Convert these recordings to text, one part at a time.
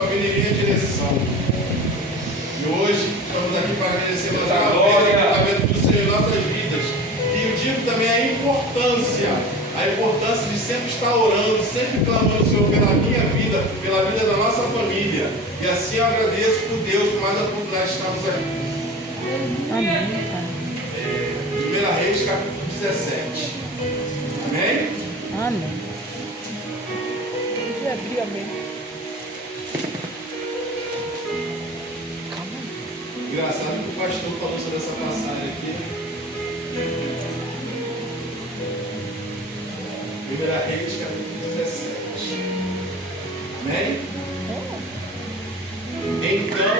Família em direção. E hoje estamos aqui para agradecer mais uma vez o tratamento do Senhor em nossas vidas. E eu digo também a importância de sempre estar orando, sempre clamando o Senhor pela minha vida, pela vida da nossa família. E assim eu agradeço por Deus por mais a oportunidade de estarmos aqui. Amém. 1 Reis, capítulo 17. Amém? Amém. Deixa eu abrir, amém. Engraçado que o pastor falou sobre essa passagem aqui. 1 Reis, capítulo 17. Amém? Então,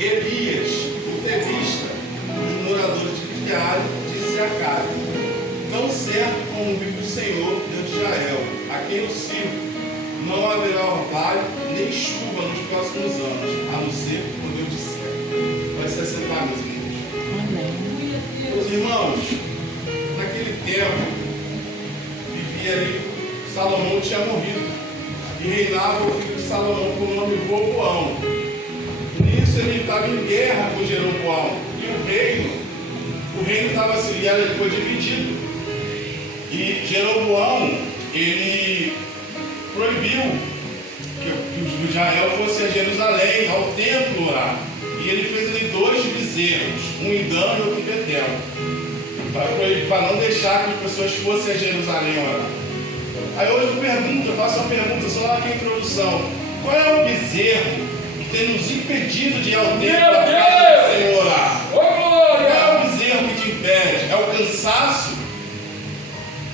Elias, o tevista, os moradores de Gileade, disse a Acabe: tão certo como vive o Senhor, Deus de Israel, a quem eu sirvo, não haverá orvalho nem chuva nos próximos anos, a não ser quando eu disser. Vai se assentar, meus irmãos. Amém. Meus irmãos, naquele tempo, vivia ali, Salomão tinha morrido, e reinava o filho de Salomão com o nome Roboão. Nisso ele estava em guerra com Jeroboão, e o reino estava assim, ele foi dividido. E Jeroboão, ele proibiu que os Israel fossem a Jerusalém, ao templo lá. E ele fez ali 2 bezerros, um em Dan e outro em Betel, para não deixar que as pessoas fossem a Jerusalém orar. Aí hoje eu faço uma pergunta, só lá aqui a introdução: qual é o bezerro que tem nos impedido de ir ao templo da casa do Senhor orar? Qual é o bezerro que te impede? É o cansaço?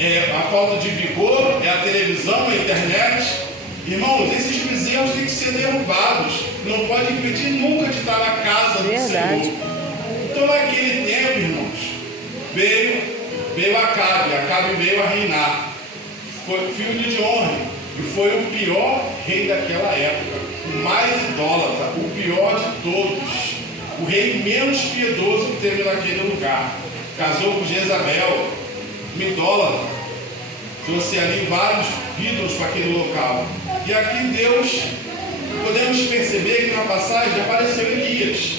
É a falta de vigor? É a televisão, a internet? Irmãos, esses bezerros têm que ser derrubados. Não pode impedir nunca de estar na casa do Senhor. Então naquele tempo, irmãos, veio Acabe veio a reinar. Foi filho de Onri, e foi o pior rei daquela época, o mais idólatra, o pior de todos, o rei menos piedoso que teve naquele lugar. Casou com Jezabel, uma idólatra, trouxe ali vários ídolos para aquele local. E aqui Deus, podemos perceber que na passagem apareceu Elias.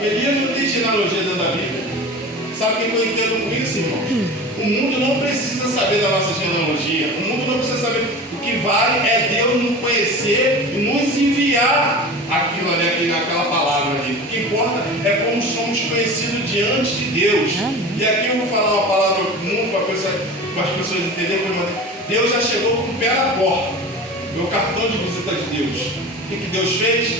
Elias não tem genealogia dentro da Bíblia. Sabe o que eu entendo com isso, irmãos? O mundo não precisa saber da nossa genealogia. O mundo não precisa saber. O que vale é Deus nos conhecer e nos enviar aquilo ali, aquela palavra ali. O que importa é como somos conhecidos diante de Deus. E aqui eu vou falar uma palavra comum para as pessoas entenderem. Deus já chegou com o pé na porta. Meu cartão de visita de Deus. O que Deus fez?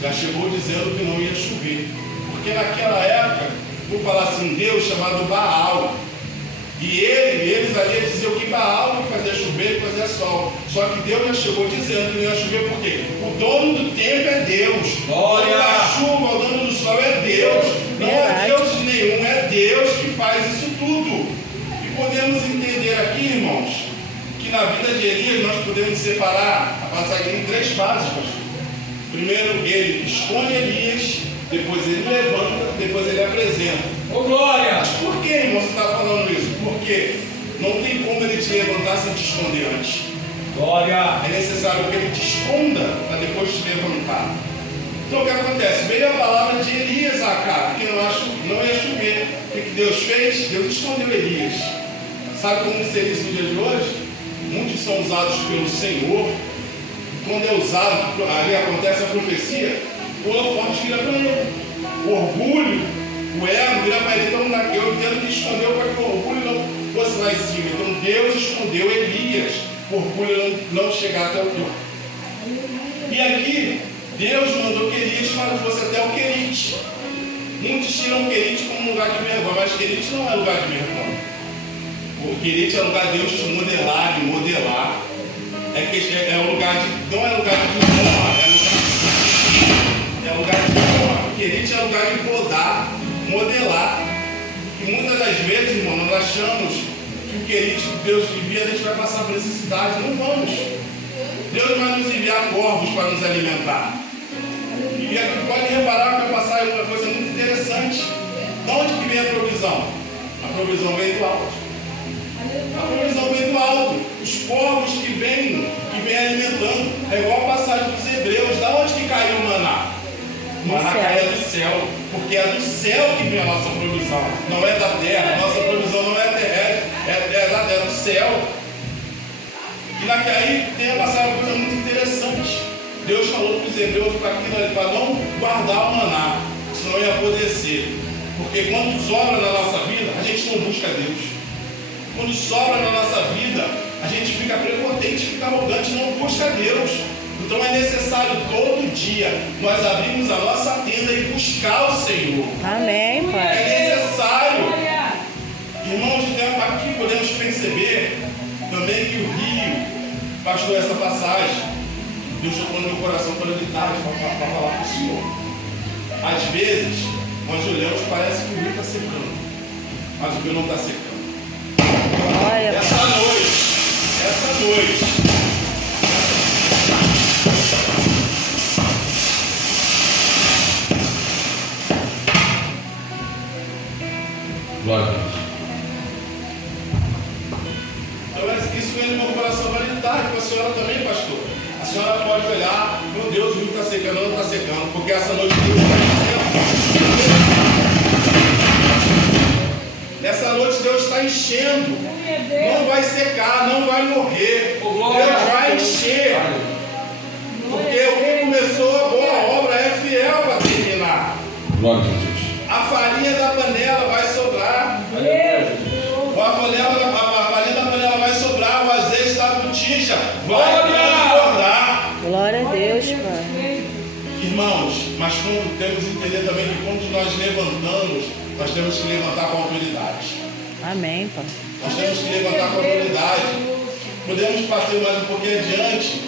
Já chegou dizendo que não ia chover. Porque naquela época, vou falar assim, Deus chamado Baal. E eles ali diziam que Baal não fazia chover e fazia sol. Só que Deus já chegou dizendo que não ia chover, por quê? O dono do tempo é Deus. O dono da chuva, o dono do sol é Deus. Não é Deus nenhum, é Deus que faz isso tudo. E podemos entender aqui, irmãos, que na vida de Elias nós podemos separar a passagem em 3 fases, pastor. Primeiro ele esconde Elias, depois ele levanta, depois ele apresenta. Ô glória! Mas por que, irmão, você está falando isso? Porque não tem como ele te levantar sem te esconder antes. Glória! É necessário que ele te esconda para depois te levantar. Então o que acontece? Veio a palavra de Elias a Acabe, que não ia chover. O que Deus fez? Deus escondeu Elias. Sabe como seria isso no dia de hoje? Muitos são usados pelo Senhor. Quando é usado, ali acontece a profecia, o holofote vira para ele. O orgulho, o ego vira para ele. Então eu entendo que escondeu para que o orgulho não fosse lá em cima. Então Deus escondeu Elias, o orgulho não chegar até o topo. E aqui, Deus mandou que Elias fosse até o Querite. Muitos tiram o Querite como lugar de vergonha, mas Querite não é lugar de vergonha. O Querite é lugar de Deus de modelar, de modelar. É um lugar de, não é lugar de honra, é lugar de honra. O Querite é lugar de podar, modelar. E muitas das vezes, irmão, nós achamos que o Querite que Deus envia, a gente vai passar por necessidade. Não vamos. Deus vai nos enviar corvos para nos alimentar. E aqui pode reparar que vai passar uma coisa muito interessante. De onde que vem a provisão? A provisão vem do alto. A provisão vem do alto. Os povos que vêm que vem alimentando. É igual a passagem dos Hebreus. Da onde que caiu o maná? O maná cai do céu, porque é do céu que vem a nossa provisão. Não é da terra. Nossa provisão não é terrestre, é do céu. E aí tem a passagem, uma coisa muito interessante. Deus falou para os hebreus para não guardar o maná, senão ia apodrecer. Porque quando sobra na nossa vida, a gente não busca Deus. Quando sobra na nossa vida, a gente fica prepotente, fica arrogante, não busca Deus. Então é necessário todo dia nós abrirmos a nossa tenda e buscar o Senhor. Amém, Pai. É necessário. Irmãos, então aqui podemos perceber também que o rio, pastor, essa passagem, Deus tocou no meu coração para tarde para falar para o Senhor. Às vezes, nós olhamos, parece que o rio está secando, mas o rio não está secando. Essa noite, Glória a Deus. Então, isso vem no meu coração validade para a senhora também, pastor. A senhora pode olhar, meu Deus, o rio está secando ou não está secando, porque essa noite Deus está enchendo. Nessa noite Deus está enchendo. Não vai secar, não vai morrer. Deus vai encher. Porque o que começou a boa obra é fiel para terminar. Glória a Jesus. A farinha da panela vai sobrar. A farinha da panela vai sobrar. O azeite da botija vai transbordar. Glória a Deus, Pai. Irmãos, mas temos que entender também que quando nós levantamos, nós temos que levantar com autoridade. Amém, Pai. Nós temos que levantar com autoridade. Podemos passar mais um pouquinho adiante,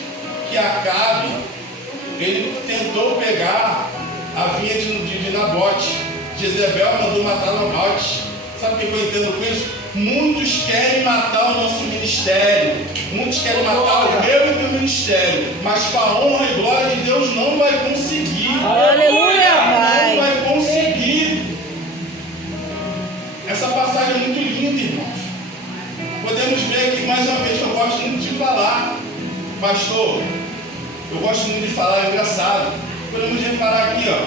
que Acabe, ele tentou pegar a vinha de Nabote. Jezebel mandou matar Nabote. Sabe o que eu entendo com isso? Muitos querem matar o nosso ministério. Muitos querem matar o meu e o teu ministério. Mas para a honra e glória de Deus não vai conseguir. Aleluia, Pai. Não vai conseguir. Essa passagem é muito linda, irmãos. Podemos ver aqui mais uma vez que eu gosto muito de falar. Pastor, eu gosto muito de falar, é engraçado. Podemos reparar aqui, ó.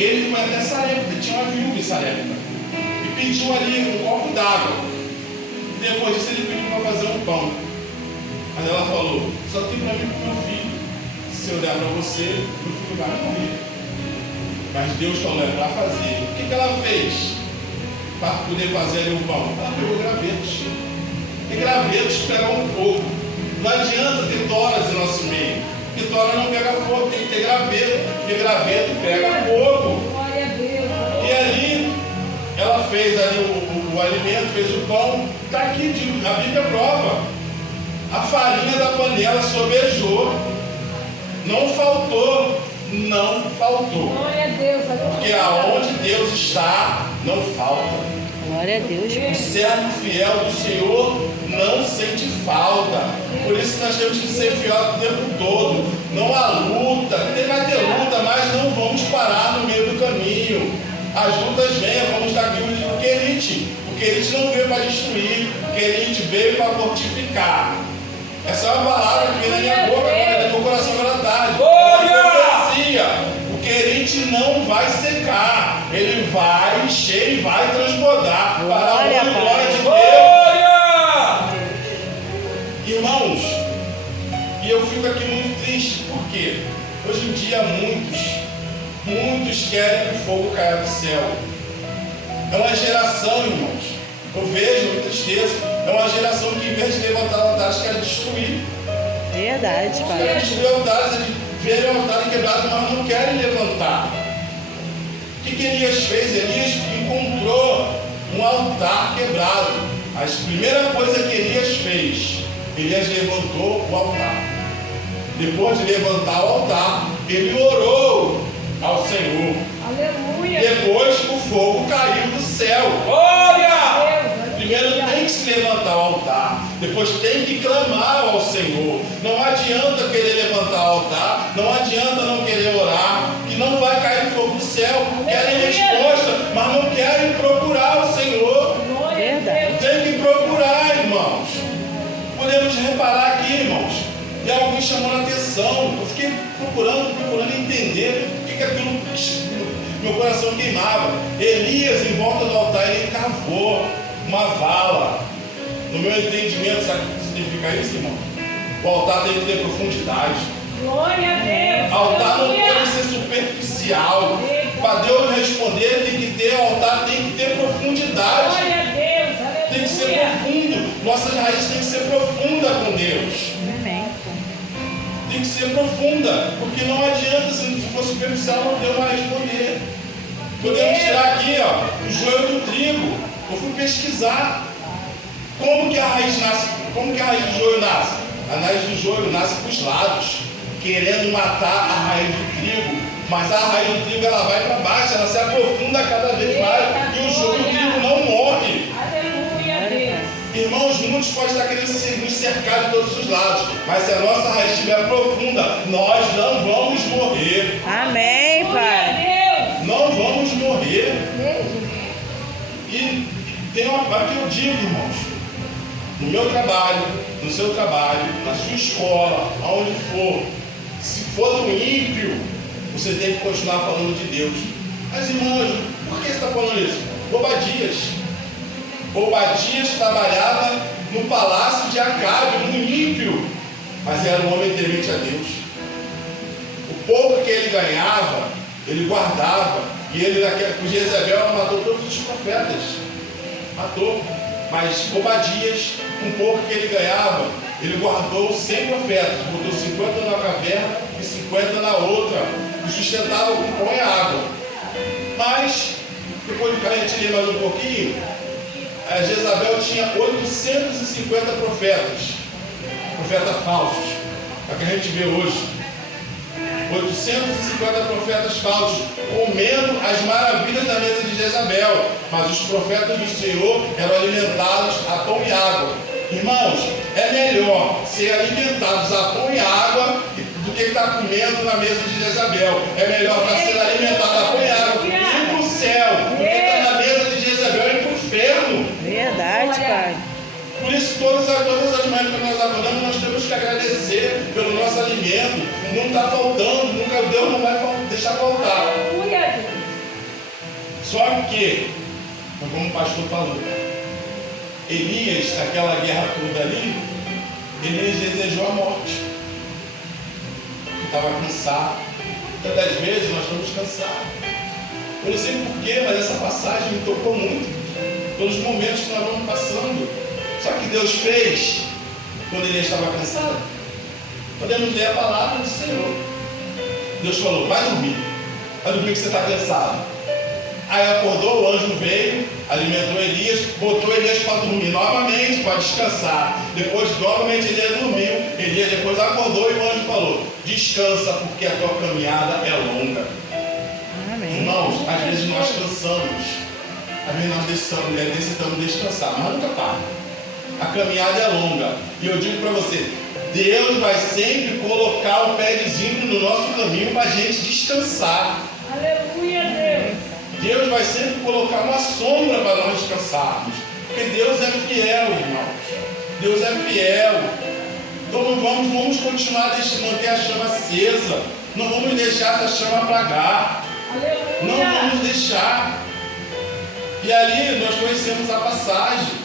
Ele foi até Sarepta, tinha uma viúva em Sarepta. E pediu ali um copo d'água. Depois disso ele pediu para fazer um pão. Mas ela falou, só tem para mim com meu filho. Se eu der para você, meu filho vai morrer. Mas Deus falou, é para fazer. O que ela fez para poder fazer ali o pão? Ela pegou gravetos. E gravetos pegam fogo. Não adianta ter toras em nosso meio. Porque tora não pega fogo, tem que ter graveto. Porque graveto pega fogo. E ali, ela fez ali o alimento, fez o pão. Está aqui, a Bíblia prova. A farinha da panela sobejou. Não faltou. Não faltou. Porque aonde Deus está, não falta. Glória a Deus, O Pai. servo fiel do Senhor não sente falta. Por isso nós temos que ser fiel o tempo todo. Não há luta. Vai ter luta, mas não vamos parar no meio do caminho. As lutas vêm, vamos dar aqui o querite. O querite não veio para destruir. O querite veio para fortificar. Essa é uma palavra que vem na minha boca, agora, no meu coração agora à tarde. O querite não vai secar. Ele vai encher e vai transbordar. Para a honra e glória de Deus. Irmãos, e eu fico aqui muito triste, porque hoje em dia muitos querem que o fogo caia do céu. É uma geração, irmãos, eu vejo com tristeza, é uma geração que em vez de levantar altares, quer destruir. Verdade, Quer Pai. destruir altares, eles veem o altar quebrado, mas não querem levantar. O que Elias fez? Elias encontrou um altar quebrado. A primeira coisa que Elias fez, Elias levantou o altar. Depois de levantar o altar, ele orou ao Senhor. Aleluia. Depois o fogo caiu do céu. Glória! Primeiro tem que se levantar o altar. Depois tem que clamar ao Senhor. Não adianta querer levantar o altar. Não adianta não querer orar. Que não vai cair fogo do céu. Querem resposta, mas não querem procurar o Senhor. Verdade. Tem que procurar, irmãos. Podemos reparar aqui, irmãos. E dele. Por que aquilo meu coração queimava? Elias, em volta do altar, ele cavou uma vala. No meu entendimento, sabe o que significa isso, irmão? O altar tem que ter profundidade. Glória a Deus. O altar não Aleluia. pode ser superficial. Para Deus responder, tem que ter altar, tem que ter profundidade. Glória a Deus. Aleluia. Tem que ser profundo. Nossas raízes têm que ser profunda com Deus. Amém. Tem que ser profunda. Porque não adianta, se for superficial, não Deus vai responder. Podemos tirar aqui, ó, o joio do trigo. Eu fui pesquisar. Como que a raiz nasce? Como que a raiz do joio nasce? A raiz do joio nasce para os lados, querendo matar a raiz do trigo. Mas a raiz do trigo ela vai para baixo, ela se aprofunda cada vez mais. E o joio do trigo não morre. Aleluia, Deus. Irmãos, muitos podem estar querendo nos cercar de todos os lados. Mas se a nossa raiz estiver profunda, nós não vamos morrer. Amém, Glória Pai. a Deus. Não vamos morrer. E tem uma parte que eu digo, irmãos. No meu trabalho, no seu trabalho, na sua escola, aonde for, se for do ímpio, você tem que continuar falando de Deus. Mas irmãos, por que você está falando isso? Obadias. Obadias trabalhava no palácio de Acabe, no ímpio, mas era um homem temente a Deus. O pouco que ele ganhava, ele guardava, e ele, por Jezebel, matou todos os profetas. Matou. Mas Obadias, com pouco que ele ganhava, ele guardou 100 profetas, botou 50 na caverna e 50 na outra, e sustentava com pão e água. Mas, depois que a gente lê mais um pouquinho, a Jezabel tinha 850 profetas falsos, é o que a gente vê hoje. 850 profetas falsos, comendo as maravilhas da mesa de Jezabel, mas os profetas do Senhor eram alimentados a pão e água. Irmãos, é melhor ser alimentados a pão e água do que estar comendo na mesa de Jezabel. É melhor estar sendo alimentado a pão e água e ir para o céu, do que estar na mesa de Jezabel e ir para o inferno. Verdade, Pai. Por isso, todas as manhãs que nós acordamos, nós temos que agradecer pelo nosso alimento. Não está faltando, nunca Deus não vai deixar faltar. Aleluia, Deus. Só que, como o pastor falou, Elias, naquela guerra toda ali, Elias desejou a morte. Estava cansado. Tantas vezes nós estamos cansados. Eu não sei porquê, mas essa passagem me tocou muito. Pelos momentos que nós vamos passando. Só que Deus fez quando ele estava cansado. Podemos ler a palavra do Senhor. Deus falou, vai dormir que você está cansado. Aí acordou, o anjo veio, alimentou Elias, botou Elias para dormir novamente, para descansar. Depois novamente Elias dormiu. Elias depois acordou e o anjo falou, descansa porque a tua caminhada é longa. Amém. Irmãos, às vezes nós cansamos, às vezes nós necessitamos descansar, mas nunca para. A caminhada é longa. E eu digo para você, Deus vai sempre colocar o pezinho no nosso caminho para a gente descansar. Aleluia, Deus. Deus vai sempre colocar uma sombra para nós descansarmos. Porque Deus é fiel, irmãos. Deus é fiel. Então não vamos continuar manter a chama acesa. Não vamos deixar essa chama apagar. Aleluia. Não vamos deixar. E ali nós conhecemos a passagem.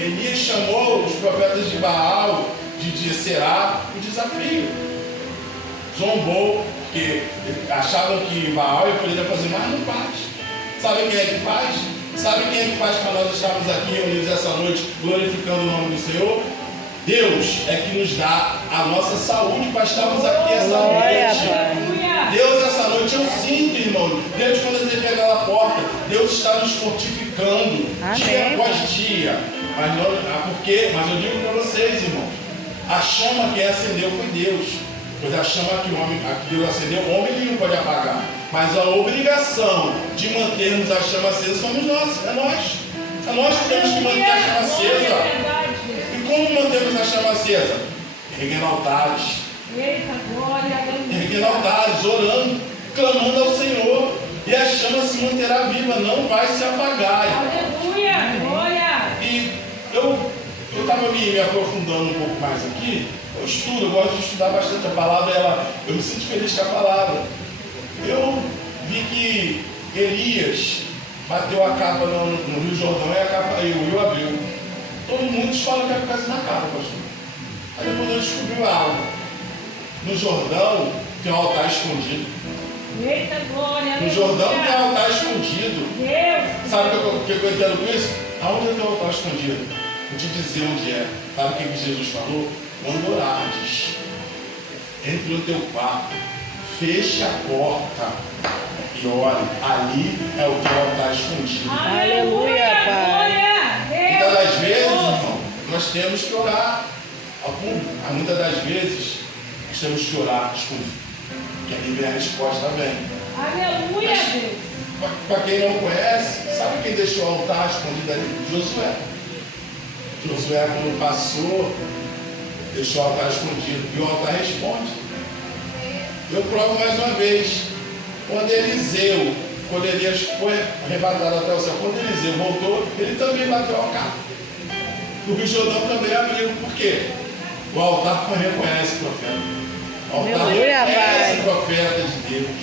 Elias chamou os profetas de Baal, de Será, o desafio. Zombou, porque achavam que Baal poderia fazer, mas não faz. Sabe quem é que faz? Sabe quem é que faz para nós estarmos aqui reunidos essa noite, glorificando o nome do Senhor? Deus é que nos dá a nossa saúde para estarmos aqui essa Glória, noite. Pai. Deus, essa noite eu sinto, irmão. Deus, quando ele pega na porta, Deus está nos fortificando, Amém, dia após Pai. dia. Mas eu digo para vocês, irmãos, a chama que acendeu foi Deus. Pois a chama que Deus acendeu, o homem nenhum pode apagar. Mas a obrigação de mantermos a chama acesa somos nós, é nós. É nós que temos que manter a chama acesa. E como mantemos a chama acesa? Erguendo altares. Eita, glória a Deus. Erguendo altares, orando, clamando ao Senhor. E a chama se manterá viva, não vai se apagar. Aleluia, glória. E eu estava me aprofundando um pouco mais aqui. Eu estudo, eu gosto de estudar bastante a palavra. Eu me sinto feliz com a palavra. que Elias bateu a capa no Rio Jordão e a capa aí, o rio abriu. Todo mundo fala que é por causa da capa, pastor. Aí depois eu descobri algo. No Jordão tem um altar escondido. Eita glória. No Jordão tem um altar escondido. Deus. Sabe o que eu entendo com isso? Aonde é que é o altar escondido? Vou te dizer onde é. Sabe o que Jesus falou? Quando orares, entre no teu quarto, feche a porta e ore. Ali é o teu altar escondido. Aleluia, Pai. Muitas das vezes, irmão, nós temos que orar ao público. Muitas das vezes, nós temos que orar escondido. E aí vem a resposta, vem. Aleluia, Deus. Para quem não conhece, sabe quem deixou o altar escondido ali? Josué. Josué, quando passou, deixou o altar escondido. E o altar responde. Eu provo mais uma vez. Quando Elias foi arrebatado até o céu, quando Eliseu voltou, ele também bateu a capa. O Rio Jordão também abriu. Por quê? O altar reconhece o profeta. O altar reconhece o profeta de Deus.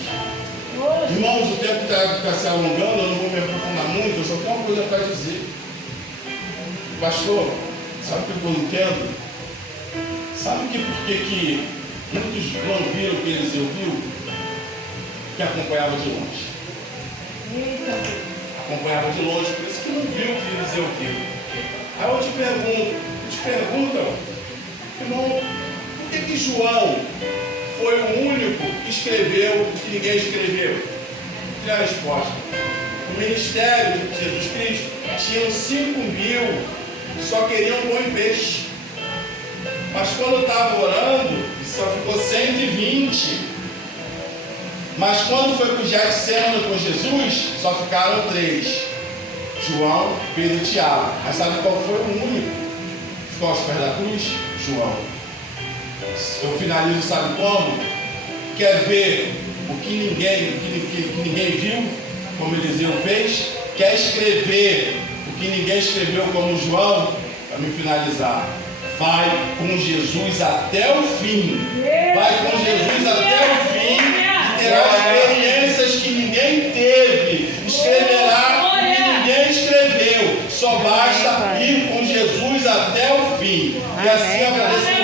Irmãos, o tempo está se alongando, eu não vou me aprofundar muito, eu só tenho uma coisa para dizer. Pastor, sabe o que eu entendo? Sabe por que muitos não viram o que Eliseu viu? Que acompanhava de longe. Acompanhava de longe, por isso que não viu o que Eliseu viu. Aí eu te pergunto, irmão, por que João foi o único que escreveu o que ninguém escreveu? E a resposta: o ministério de Jesus Cristo tinham 5.000, só queriam pão e peixe. Mas quando estava orando, só ficou 120. Mas quando foi para o Getsemane com Jesus, só ficaram 3. João, Pedro e Tiago. Mas sabe qual foi o único que ficou aos pés da cruz? João. Eu finalizo, sabe como? Quer ver o que ninguém viu, como Eliseu fez? Quer escrever o que ninguém escreveu, como João? Para me finalizar, vai com Jesus até o fim. Vai com Jesus até o fim. Terá experiências que ninguém teve. Escreverá o que ninguém escreveu. Só basta ir com Jesus até o fim. E assim agradecer